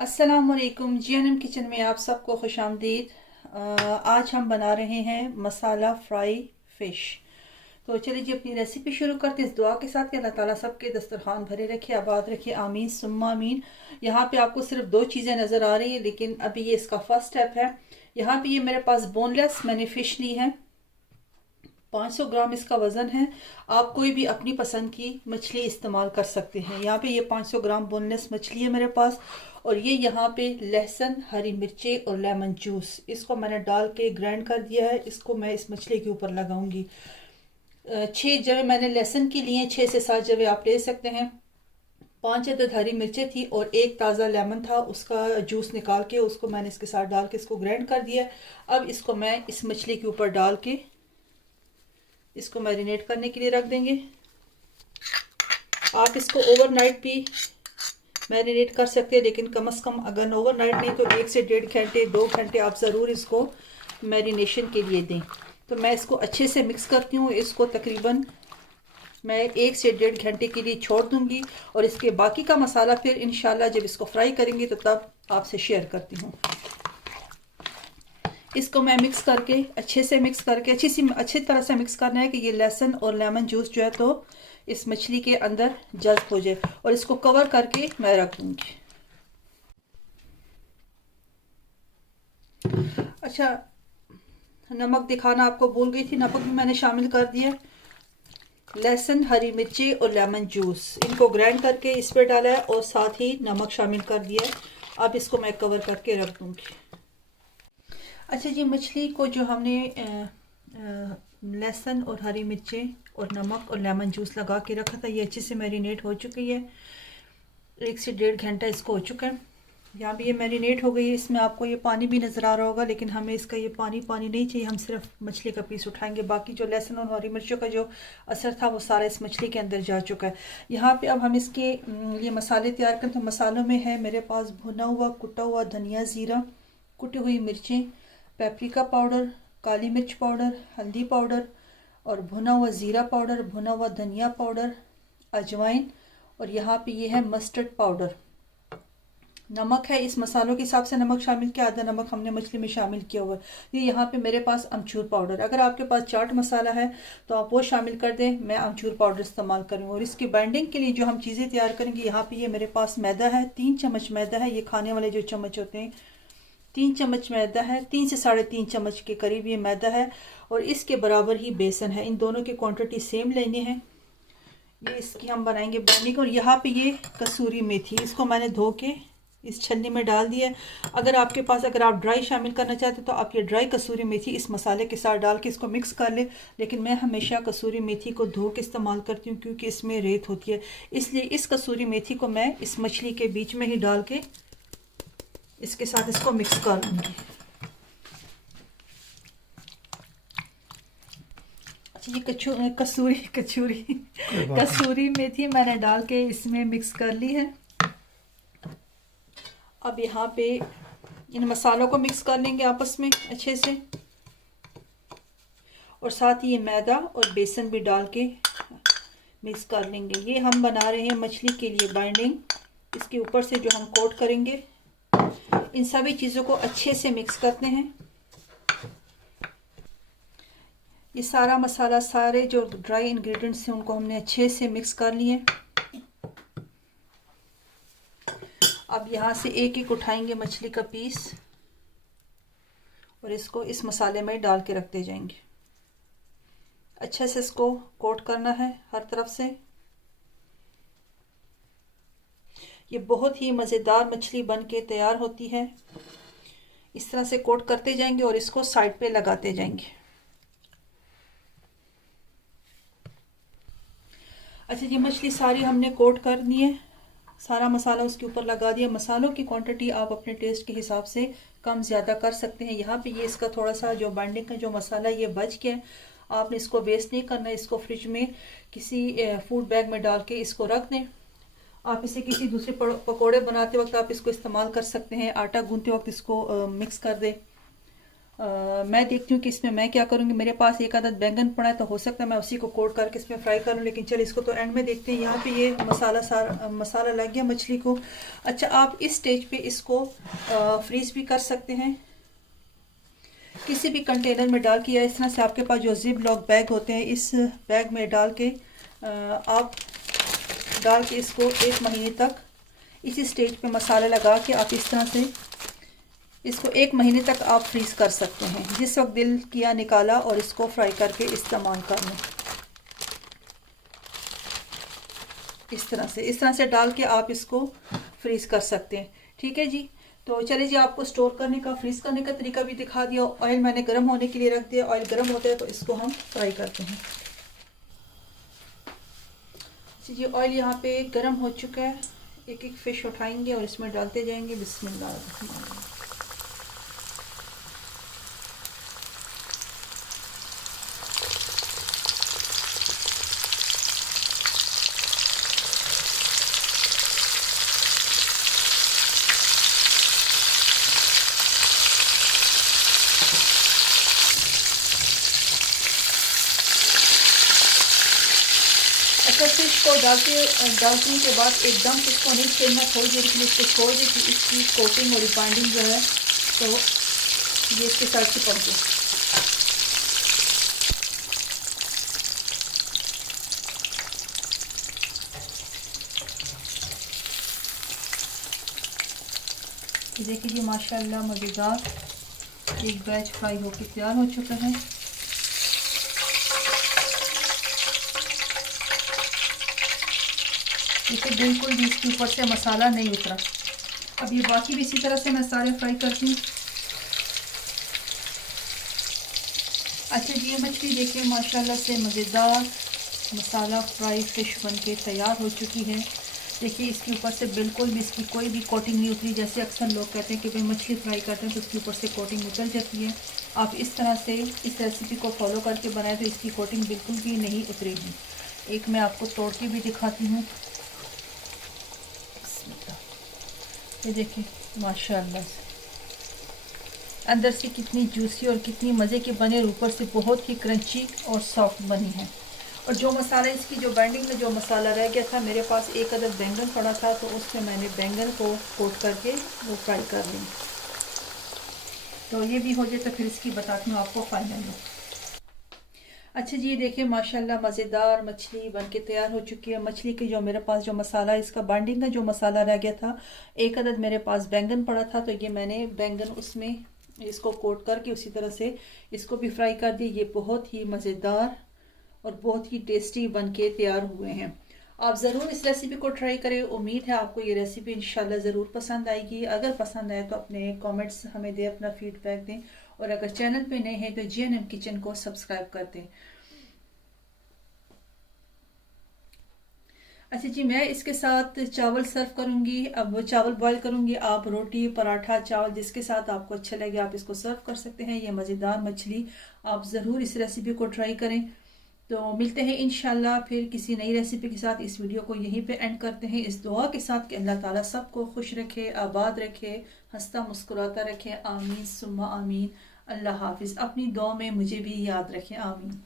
अस्सलामुअलैकुम GNM kitchen में आप सबको खुश आमदीद। आज हम बना रहे हैं मसाला फ्राई फ़िश। तो चलिए जी अपनी रेसिपी शुरू करते हैं इस दुआ के साथ कि अल्लाह ताला सबके दस्तरखान भरे रखे, आबाद रखे, आमीन सुम्मा आमीन। यहाँ पे आपको सिर्फ दो चीज़ें नज़र आ रही हैं, लेकिन अभी ये इसका फर्स्ट स्टेप है। यहाँ पे ये मेरे पास बोनलेस मैंने फ़िश ली है, 500 ग्राम इसका वज़न है। आप कोई भी अपनी पसंद की मछली इस्तेमाल कर सकते हैं। यहाँ पे ये 500 ग्राम बोनलेस मछली है मेरे पास। और ये यहाँ पे लहसुन, हरी मिर्चें और लेमन जूस इसको मैंने डाल के ग्राइंड कर दिया है। इसको मैं इस मछली के ऊपर लगाऊंगी। 6 जवे मैंने लहसुन की लिए, 6 से 7 जवे आप ले सकते हैं। 5 अदद हरी मिर्चें थी और एक ताज़ा लेमन था, उसका जूस निकाल के उसको मैंने इसके साथ डाल के इसको ग्राइंड कर दिया। अब इसको मैं इस मछली के ऊपर डाल के इसको मैरिनेट करने के लिए रख देंगे। आप इसको ओवरनाइट भी मैरिनेट कर सकते हैं, लेकिन कम से कम अगर ओवरनाइट नहीं तो 1 से 1.5 घंटे 2 घंटे आप ज़रूर इसको मैरिनेशन के लिए दें। तो मैं इसको अच्छे से मिक्स करती हूँ। इसको तकरीबन मैं 1 से 1.5 घंटे के लिए छोड़ दूँगी और इसके बाकी का मसाला फिर इंशाल्लाह जब इसको फ्राई करेंगे तो तब आपसे शेयर करती हूँ। इसको मैं मिक्स करके अच्छे से मिक्स करके अच्छी तरह से मिक्स करना है कि ये लहसुन और लेमन जूस जो है तो इस मछली के अंदर जज्ब हो जाए। और इसको कवर करके मैं रख दूंगी। अच्छा, नमक दिखाना आपको भूल गई थी, नमक भी मैंने शामिल कर दिया। लहसुन, हरी मिर्ची और लेमन जूस इनको ग्राइंड करके इस पर डाला है और साथ ही नमक शामिल कर दिया है। अब इसको मैं कवर करके रख दूंगी। अच्छा जी, मछली को जो हमने लहसुन और हरी मिर्चें और नमक और लेमन जूस लगा के रखा था, ये अच्छे से मैरिनेट हो चुकी है। 1 से 1.5 घंटा इसको हो चुका है। यहाँ भी ये मैरिनेट हो गई है। इसमें आपको ये पानी भी नज़र आ रहा होगा, लेकिन हमें इसका ये पानी नहीं चाहिए। हम सिर्फ मछली का पीस उठाएंगे। बाकी जो लहसुन और हरी मिर्चों का जो असर था वो सारा इस मछली के अंदर जा चुका है। यहाँ पे अब हम इसके ये मसाले तैयार करें। तो मसालों में है मेरे पास भुना हुआ कुटा हुआ धनिया, ज़ीरा, कुटी हुई मिर्चें, पेपरिका पाउडर, काली मिर्च पाउडर, हल्दी पाउडर और भुना हुआ ज़ीरा पाउडर, भुना हुआ धनिया पाउडर, अजवाइन और यहाँ पे ये है मस्टर्ड पाउडर। नमक है, इस मसालों के हिसाब से नमक शामिल किया, आधा नमक हमने मछली में शामिल किया हुआ है। ये यहाँ पे मेरे पास अमचूर पाउडर, अगर आपके पास चाट मसाला है तो आप वो शामिल कर दें। मैं अमचूर पाउडर इस्तेमाल करूँगी। और इसकी बाइंडिंग के लिए जो हम चीज़ें तैयार करेंगे, यहाँ पे ये मेरे पास मैदा है, 3 चम्मच मैदा है। ये खाने वाले जो चम्मच होते हैं, 3 चम्मच मैदा है। 3 से 3.5 चम्मच के करीब ये मैदा है और इसके बराबर ही बेसन है। इन दोनों की क्वांटिटी सेम लेनी है। ये इसकी हम बनाएंगे बाइंडिंग। और यहाँ पे ये कसूरी मेथी, इसको मैंने धो के इस छन्नी में डाल दिया है। अगर आपके पास अगर आप ड्राई शामिल करना चाहते तो आप ये ड्राई कसूरी मेथी इस मसाले के साथ डाल के इसको मिक्स कर ले। लेकिन मैं हमेशा कसूरी मेथी को धो के इस्तेमाल करती हूँ, क्योंकि इसमें रेत होती है। इसलिए इस कसूरी मेथी को मैं इस मछली के बीच में ही डाल के इसके साथ इसको मिक्स कर लूँगी। अच्छा, ये कसूरी मेथी मैंने डाल के इसमें मिक्स कर ली है। अब यहाँ पे इन मसालों को मिक्स कर लेंगे आपस में अच्छे से। और साथ ही ये मैदा और बेसन भी डाल के मिक्स कर लेंगे। ये हम बना रहे हैं मछली के लिए बाइंडिंग। इसके ऊपर से जो हम कोट करेंगे, इन सभी चीज़ों को अच्छे से मिक्स करते हैं। ये सारा मसाला, सारे जो ड्राई इंग्रेडिएंट्स हैं उनको हमने अच्छे से मिक्स कर लिए। अब यहाँ से एक एक उठाएंगे मछली का पीस और इसको इस मसाले में डाल के रखते जाएंगे। अच्छे से इसको कोट करना है हर तरफ से। ये बहुत ही मज़ेदार मछली बन के तैयार होती है। इस तरह से कोट करते जाएंगे और इसको साइड पे लगाते जाएंगे। अच्छा, ये मछली सारी हमने कोट कर दी है, सारा मसाला उसके ऊपर लगा दिया। मसालों की क्वांटिटी आप अपने टेस्ट के हिसाब से कम ज़्यादा कर सकते हैं। यहाँ पे ये इसका थोड़ा सा जो बाइंडिंग का जो मसाला ये बच गया है, आपने इसको वेस्ट नहीं करना। इसको फ्रिज में किसी फूड बैग में डाल के इसको रख दें। आप इसे किसी दूसरे पकोड़े बनाते वक्त आप इसको इस्तेमाल कर सकते हैं। आटा गूंथते वक्त इसको मिक्स कर दें मैं देखती हूँ कि इसमें मैं क्या करूँगी। मेरे पास एक आदत बैंगन पड़ा है तो हो सकता है मैं उसी को कोट करके इसमें फ्राई करूँ, लेकिन चल इसको तो एंड में देखते हैं। यहाँ पे ये मसाला लग गया मछली को। अच्छा, आप इस स्टेज पे इसको फ्रीज़ भी कर सकते हैं किसी भी कंटेनर में डाल के, या इस तरह से आपके पास जो जिप लॉक बैग होते हैं इस बैग में डाल के आप डाल के इसको 1 महीने तक इसी स्टेज पे मसाला लगा के आप इस तरह से इसको 1 महीने तक आप फ्रीज़ कर सकते हैं। जिस वक्त दिल किया निकाला और इसको फ्राई करके इस्तेमाल कर लें। इस तरह से डाल के आप इसको फ्रीज़ कर सकते हैं। ठीक है जी। तो चलिए जी, आपको स्टोर करने का फ्रीज़ करने का तरीका भी दिखा दिया। ऑयल मैंने गर्म होने के लिए रख दिया। ऑयल गर्म होता है तो इसको हम फ्राई करते हैं। जी, ऑयल यहाँ पे गर्म हो चुका है। एक एक फ़िश उठाएंगे और इसमें डालते जाएंगे। बिस्मिल्लाह। अच्छा, फिश को डालने के बाद एकदम इसको नहीं छेड़ना, थोड़ी देर के लिए इसको छोड़ दें कि इसकी कोटिंग और बाइंडिंग जो है तो ये इसके साथ चिपक जाए। देखिए जी, माशाल्लाह मज़ेदार एक बैच फ्राई होकर तैयार हो चुका है। देखिए बिल्कुल भी इसके ऊपर से मसाला नहीं उतरा। अब ये बाकी भी इसी तरह से मैं सारे फ्राई करती हूँ। अच्छा जी, ये मछली देखिए माशाल्लाह से मज़ेदार मसाला फ्राई फ़िश बनके तैयार हो चुकी है। देखिए इसके ऊपर से बिल्कुल भी इसकी कोई भी कोटिंग नहीं उतरी। जैसे अक्सर लोग कहते हैं कि भाई मछली फ्राई करते हैं तो उसके ऊपर से कोटिंग उतर जाती है। आप इस तरह से इस रेसिपी को फॉलो करके बनाए तो इसकी कोटिंग बिल्कुल भी नहीं उतरेगी। एक मैं आपको तोड़ के भी दिखाती हूँ। ये देखिए माशाल्लाह से अंदर से कितनी जूसी और कितनी मज़े के बने, और ऊपर से बहुत ही क्रंची और सॉफ्ट बनी है। और जो मसाला इसकी जो बाइंडिंग में जो मसाला रह गया था, मेरे पास एक अदद बैंगन पड़ा था तो उसमें मैंने बैंगन को कोट करके वो फ्राई कर ली। तो ये भी हो जाए तो फिर इसकी बताती हूँ आपको फाइनल में। अच्छा जी, देखिए माशाल्लाह मज़ेदार मछली बनके तैयार हो चुकी है। मछली के जो मेरे पास जो मसाला इसका बाइंडिंग का जो मसाला रह गया था, एक अदद मेरे पास बैंगन पड़ा था तो ये मैंने बैंगन उसमें इसको कोट करके उसी तरह से इसको भी फ्राई कर दी। ये बहुत ही मज़ेदार और बहुत ही टेस्टी बनके तैयार हुए हैं। आप ज़रूर इस रेसिपी को ट्राई करें। उम्मीद है आपको ये रेसिपी इंशाल्लाह ज़रूर पसंद आएगी। अगर पसंद आए तो अपने कमेंट्स हमें दें, अपना फीडबैक दें, और अगर चैनल पे नए हैं तो GNM किचन को सब्सक्राइब कर दें। अच्छा जी, मैं इसके साथ चावल सर्व करूंगी। अब वो चावल बॉईल करूंगी। आप रोटी, पराठा, चावल जिसके साथ आपको अच्छा लगे आप इसको सर्व कर सकते हैं। ये मज़ेदार मछली आप ज़रूर इस रेसिपी को ट्राई करें। तो मिलते हैं इंशाल्लाह फिर किसी नई रेसिपी के साथ। इस वीडियो को यहीं पे एंड करते हैं इस दुआ के साथ कि अल्लाह ताला सबको खुश रखे, आबाद रखे, हंसता मुस्कुराता रखे। आमीन सुम्मा आमीन। अल्लाह हाफिज़। अपनी दुआ में मुझे भी याद रखें। आमीन।